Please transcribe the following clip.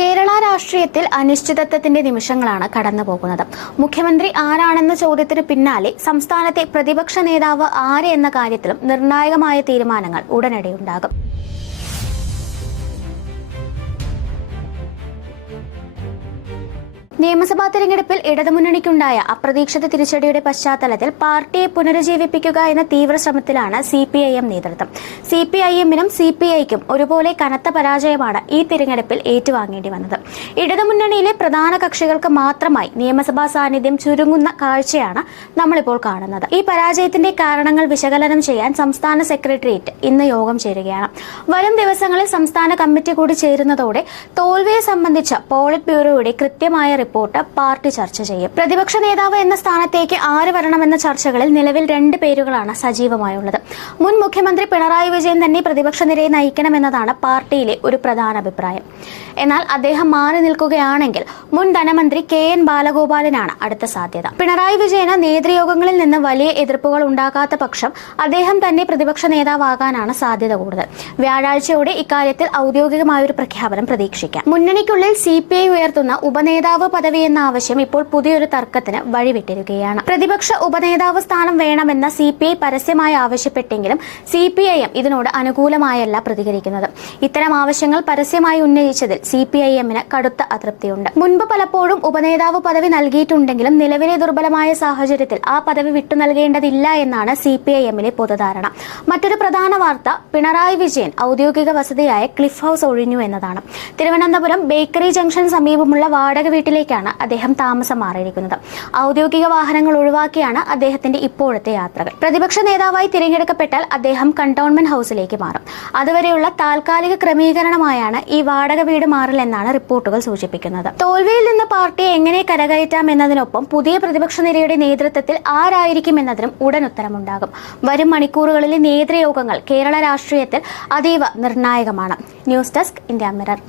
കേരള രാഷ്ട്രീയത്തിൽ അനിശ്ചിതത്വത്തിന്റെ നിമിഷങ്ങളാണ് കടന്നുപോകുന്നത്. മുഖ്യമന്ത്രി ആരാണെന്ന ചോദ്യത്തിന് പിന്നാലെ സംസ്ഥാനത്തെ പ്രതിപക്ഷ നേതാവ് ആര് എന്ന കാര്യത്തിലും നിർണായകമായ തീരുമാനങ്ങൾ ഉടനടിയുണ്ടാകും. നിയമസഭാ തെരഞ്ഞെടുപ്പിൽ ഇടതുമുന്നണിക്കുണ്ടായ അപ്രതീക്ഷിത തിരിച്ചടിയുടെ പശ്ചാത്തലത്തിൽ പാർട്ടിയെ പുനരുജ്ജീവിപ്പിക്കുക എന്ന തീവ്ര ശ്രമത്തിലാണ് സിപിഐഎം നേതൃത്വം. സിപിഐഎമ്മിനും സിപിഐക്കും ഒരുപോലെ കനത്ത പരാജയമാണ് ഈ തിരഞ്ഞെടുപ്പിൽ ഏറ്റുവാങ്ങേണ്ടി വന്നത്. ഇടതുമുന്നണിയിലെ പ്രധാന കക്ഷികൾക്ക് മാത്രമായി നിയമസഭാ സാന്നിധ്യം ചുരുങ്ങുന്ന കാഴ്ചയാണ് നമ്മളിപ്പോൾ കാണുന്നത്. ഈ പരാജയത്തിന്റെ കാരണങ്ങൾ വിശകലനം ചെയ്യാൻ സംസ്ഥാന സെക്രട്ടേറിയറ്റ് ഇന്ന് യോഗം ചേരുകയാണ്. വരും ദിവസങ്ങളിൽ സംസ്ഥാന കമ്മിറ്റി കൂടി ചേരുന്നതോടെ തോൽവിയെ സംബന്ധിച്ച പോളിറ്റ് ബ്യൂറോയുടെ കൃത്യമായ റിപ്പോർട്ട് പാർട്ടി ചർച്ച ചെയ്യും. പ്രതിപക്ഷ നേതാവ് എന്ന സ്ഥാനത്തേക്ക് ആര് വരണമെന്ന ചർച്ചകളിൽ നിലവിൽ 2 പേരുകളാണ് സജീവമായുള്ളത്. മുൻ മുഖ്യമന്ത്രി പിണറായി വിജയൻ തന്നെ പ്രതിപക്ഷ നിരയെ നയിക്കണമെന്നതാണ് പാർട്ടിയിലെ ഒരു പ്രധാന അഭിപ്രായം. എന്നാൽ അദ്ദേഹം മാറി നിൽക്കുകയാണെങ്കിൽ മുൻ ധനമന്ത്രി KN ബാലഗോപാലനാണ് അടുത്ത സാധ്യത. പിണറായി വിജയന് നേതൃയോഗങ്ങളിൽ നിന്ന് വലിയ എതിർപ്പുകൾ ഉണ്ടാകാത്ത പക്ഷം അദ്ദേഹം തന്നെ പ്രതിപക്ഷ നേതാവാകാനാണ് സാധ്യത കൂടുതൽ. വ്യാഴാഴ്ചയോടെ ഇക്കാര്യത്തിൽ ഔദ്യോഗികമായൊരു പ്രഖ്യാപനം പ്രതീക്ഷിക്കാം. മുന്നണിക്കുള്ളിൽ CPI ഉയർത്തുന്ന ഉപനേതാവ് പദവി എന്ന ആവശ്യം ഇപ്പോൾ പുതിയൊരു തർക്കത്തിന് വഴിവിട്ടിരിക്കുകയാണ്. പ്രതിപക്ഷ ഉപനേതാവ് സ്ഥാനം വേണമെന്ന CPI പരസ്യമായി ആവശ്യപ്പെട്ടെങ്കിലും CPIM ഇതിനോട് അനുകൂലമായല്ല പ്രതികരിക്കുന്നത്. ഇത്തരം ആവശ്യങ്ങൾ പരസ്യമായി ഉന്നയിച്ചതിൽ CPIMന് കടുത്ത അതൃപ്തിയുണ്ട്. മുൻപ് പലപ്പോഴും ഉപനേതാവ് പദവി നൽകിയിട്ടുണ്ടെങ്കിലും നിലവിലെ ദുർബലമായ സാഹചര്യത്തിൽ ആ പദവി വിട്ടു നൽകേണ്ടതില്ല എന്നാണ് CPIMലെ പൊതുധാരണ. മറ്റൊരു പ്രധാന വാർത്ത പിണറായി വിജയൻ ഔദ്യോഗിക വസതിയായ ക്ലിഫ് ഹൌസ് ഒഴിഞ്ഞു എന്നതാണ്. തിരുവനന്തപുരം ബേക്കറി ജംഗ്ഷൻ സമീപമുള്ള വാടക വീട്ടിലേക്കാണ് അദ്ദേഹം താമസം മാറിയിരിക്കുന്നത്. ഔദ്യോഗിക വാഹനങ്ങൾ ഒഴിവാക്കിയാണ് അദ്ദേഹത്തിന്റെ ഇപ്പോഴത്തെ യാത്രകൾ. പ്രതിപക്ഷ നേതാവായി തിരഞ്ഞെടുക്കപ്പെട്ടാൽ അദ്ദേഹം കണ്ടോൺമെന്റ് ഹൌസിലേക്ക് മാറും. അതുവരെയുള്ള താൽക്കാലിക ക്രമീകരണമായാണ് ഈ വാടക വീട് മാറലെന്നാണ് റിപ്പോർട്ടുകൾ സൂചിപ്പിക്കുന്നത്. തോൽവിയിൽ നിന്ന് പാർട്ടിയെ എങ്ങനെ കരകയറ്റാം എന്നതിനൊപ്പം പുതിയ പ്രതിപക്ഷ നിരയുടെ നേതൃത്വത്തിൽ ആരായിരിക്കും എന്നതിനും ഉടൻ ഉത്തരമുണ്ടാകും. വരും മണിക്കൂറുകളിലെ നേതൃയോഗങ്ങൾ കേരള രാഷ്ട്രീയത്തിൽ അതീവ നിർണായകമാണ്. News desk India mirror.